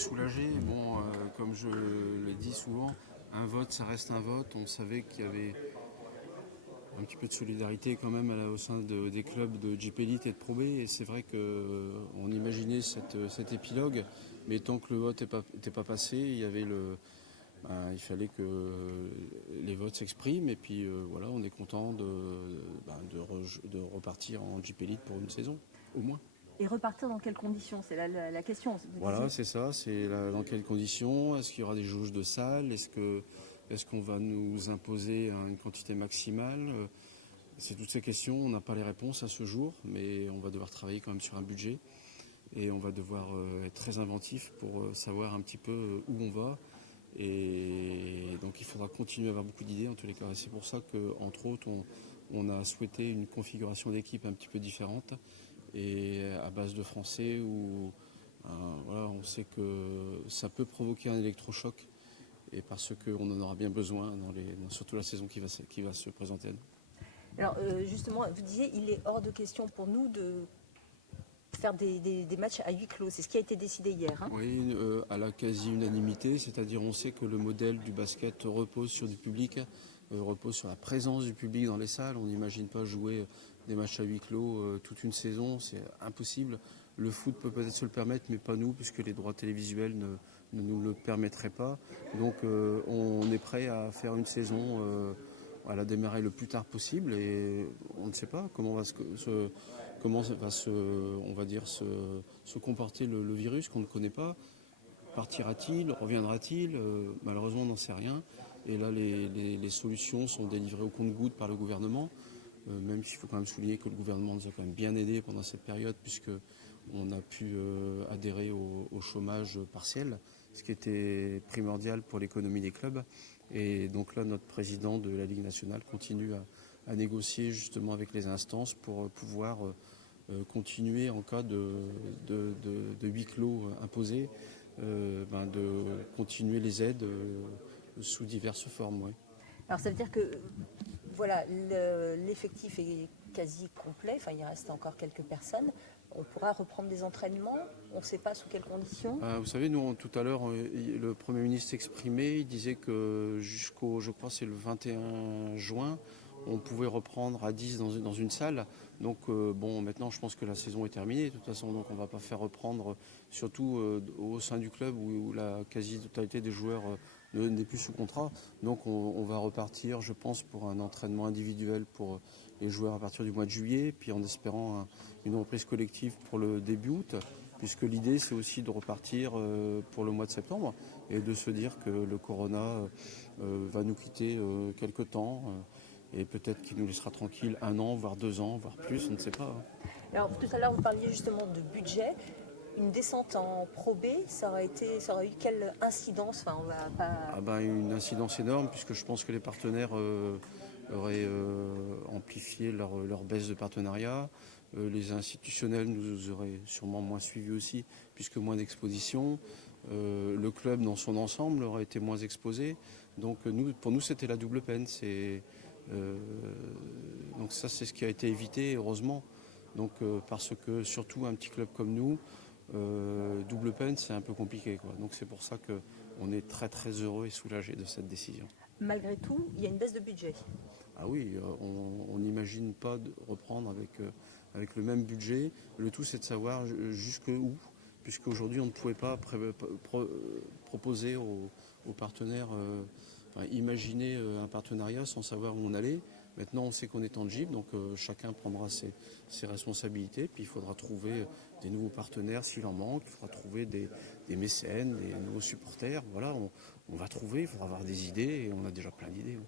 soulagé. Bon, comme je l'ai dit souvent, un vote, ça reste un vote. On savait qu'il y avait un petit peu de solidarité quand même au sein des clubs de JP Elite et de Pro B. Et c'est vrai qu'on imaginait cet épilogue, mais tant que le vote n'était pas passé, il fallait que les votes s'expriment. Et puis voilà, on est content de repartir en JP Elite pour une saison, au moins. Et repartir dans quelles conditions? C'est la question. Voilà, c'est ça. Dans quelles conditions? Est-ce qu'il y aura des jauges de salles? Est-ce qu'on va nous imposer une quantité maximale? C'est toutes ces questions. On n'a pas les réponses à ce jour, mais on va devoir travailler quand même sur un budget. Et on va devoir être très inventif pour savoir un petit peu où on va. Et donc il faudra continuer à avoir beaucoup d'idées en tous les cas. Et c'est pour ça qu'entre autres, on a souhaité une configuration d'équipe un petit peu différente et à base de français où voilà, on sait que ça peut provoquer un électrochoc et parce qu'on en aura bien besoin surtout la saison qui va se présenter à nous. Alors justement, vous disiez, il est hors de question pour nous de faire des matchs à huis clos. C'est ce qui a été décidé hier. Hein. Oui, à la quasi-unanimité, c'est-à-dire on sait que le modèle du basket repose sur du public, repose sur la présence du public dans les salles. On n'imagine pas jouer des matchs à huis clos toute une saison, c'est impossible. Le foot peut peut-être se le permettre, mais pas nous, puisque les droits télévisuels ne nous le permettraient pas. Donc on est prêt à faire une saison, à la démarrer le plus tard possible, et on ne sait pas comment va se comporter le virus qu'on ne connaît pas. Partira-t-il? Reviendra-t-il? Malheureusement, on n'en sait rien. Et là, les solutions sont délivrées au compte-gouttes par le gouvernement. Même s'il faut quand même souligner que le gouvernement nous a quand même bien aidés pendant cette période, puisqu'on a pu adhérer au chômage partiel, ce qui était primordial pour l'économie des clubs. Et donc là, notre président de la Ligue nationale continue à négocier justement avec les instances pour pouvoir continuer en cas de huis clos imposés, de continuer les aides sous diverses formes. Ouais. Alors ça veut dire que voilà, l'effectif est quasi complet, enfin il reste encore quelques personnes. On pourra reprendre des entraînements, on ne sait pas sous quelles conditions. Vous savez, nous, tout à l'heure, le Premier ministre s'exprimait, il disait que jusqu'au, je crois, c'est le 21 juin, on pouvait reprendre à 10 dans une salle. Donc bon, maintenant, je pense que la saison est terminée, de toute façon, donc on ne va pas faire reprendre, surtout au sein du club où la quasi-totalité des joueurs n'est plus sous contrat. Donc on va repartir, je pense, pour un entraînement individuel pour les joueurs à partir du mois de juillet, puis en espérant une reprise collective pour le début août, puisque l'idée c'est aussi de repartir pour le mois de septembre et de se dire que le corona va nous quitter quelque temps et peut-être qu'il nous laissera tranquille 1 an, voire 2 ans, voire plus, on ne sait pas. Alors tout à l'heure vous parliez justement de budget. Une descente en Pro B, ça aurait eu quelle incidence? Enfin, on va pas... Une incidence énorme, puisque je pense que les partenaires auraient amplifié leur baisse de partenariat. Les institutionnels nous auraient sûrement moins suivis aussi, puisque moins d'exposition. Le club dans son ensemble aurait été moins exposé. Donc pour nous, c'était la double peine. Donc ça, c'est ce qui a été évité, heureusement. Donc parce que surtout un petit club comme nous, double peine, c'est un peu compliqué, quoi. Donc c'est pour ça qu'on est très très heureux et soulagé de cette décision. Malgré tout, il y a une baisse de budget. Ah oui, on n'imagine pas de reprendre avec le même budget. Le tout, c'est de savoir jusqu'où, puisqu'aujourd'hui, on ne pouvait pas proposer aux partenaires, imaginer un partenariat sans savoir où on allait. Maintenant, on sait qu'on est tangible, donc chacun prendra ses responsabilités. Puis il faudra trouver des nouveaux partenaires s'il en manque. Il faudra trouver des mécènes, des nouveaux supporters. Voilà, on va trouver, il faudra avoir des idées et on a déjà plein d'idées.